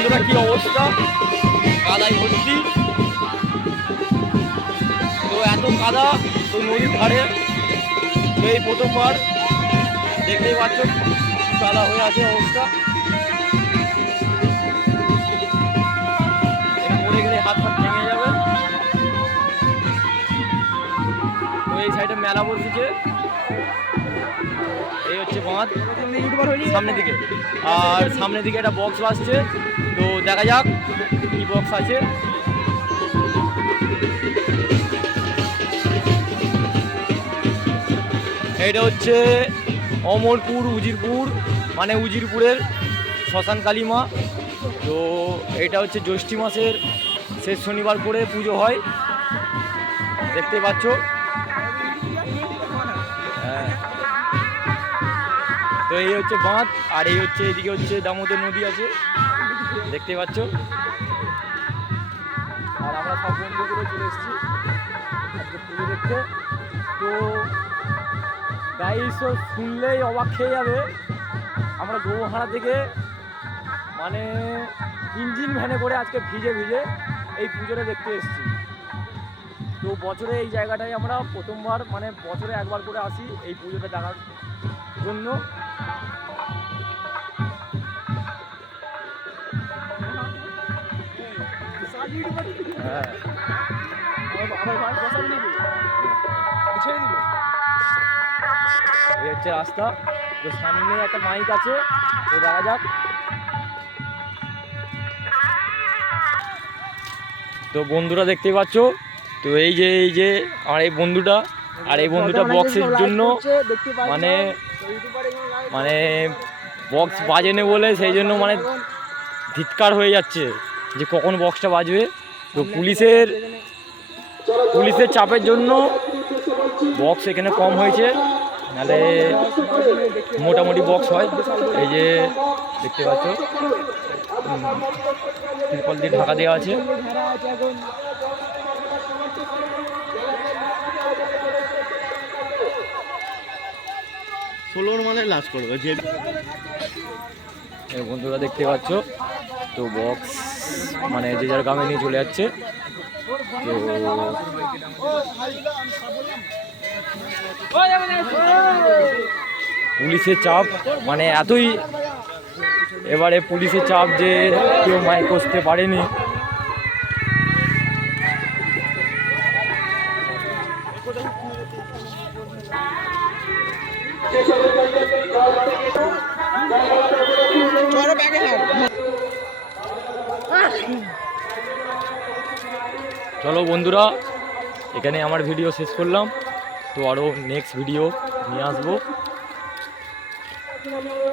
বন্ধুরা কি অবস্থা, কাদায় ভর্তি। তো এত কাদা, তো নদীর ধারে এই প্রথমবার দেখতেই পাচ্ছ কাদা হয়ে আছে অবস্থা। পড়ে গেলে হাত হাত ভেঙে যাবে। তো এই সাইডে মেলা বসেছে, এই হচ্ছে বাঁধ সামনের দিকে, আর সামনের দিকে একটা বক্স আসছে। তো দেখা যাক কি বক্স আছে। এটা হচ্ছে অমরপুর উজিরপুর, মানে উজিরপুরের শ্মশান কালী মা। তো এটা হচ্ছে জ্যৈষ্ঠী মাসের শেষ শনিবার করে পুজো হয়, দেখতে পাচ্ছ। হ্যাঁ, তো এই হচ্ছে বাঁধ, আর এই হচ্ছে এদিকে হচ্ছে দামোদর নদী আছে, দেখতে পাচ্ছ। আর আমরা সব বন্ধুগুলো চলে এসেছি আজকে পুজো দেখতে। তো গাইস শুনলেই অবাক খেয়ে যাবে, আমরা গৌহারা থেকে মানে ইঞ্জিন ভ্যানে করে আজকে ভিজে ভিজে এই পুজোটা দেখতে এসেছি। তো বছরে এই জায়গাটায় আমরা প্রথমবার, মানে বছরে একবার করে আসি এই পুজোটা দেখার জন্য। হ্যাঁ, এই হচ্ছে রাস্তা। তো সামনে একটা মাইক আছে, তো দেখা যাক। তো বন্ধুরা দেখতেই পাচ্ছ, তো এই যে আমার এই বন্ধুটা, আর এই বন্ধুটা বক্সের জন্য মানে মানে বক্স বাজেনে বলে সেই জন্য মানে ধিৎকার হয়ে যাচ্ছে যে কখন বক্সটা বাজবে। তো পুলিশের চাপের জন্য বক্স এখানে কম হয়েছে, নাহলে মোটামুটি বক্স হয়। এই যে দেখতে পাচ্ছ তিরপল দিয়ে ঢাকা দেওয়া আছে। বন্ধুরা দেখতে পাচ্ছ, তো বক্স মানে যে যার গ্রামে নিয়ে চলে যাচ্ছে। তো পুলিশের চাপ মানে এতই, এবারে পুলিশের চাপ যে কেউ মাইক কষতে পারেনি। চলো বন্ধুরা, এখানে আমার ভিডিও শেষ করলাম। তো আরও নেক্সট ভিডিও নিয়ে আসবো।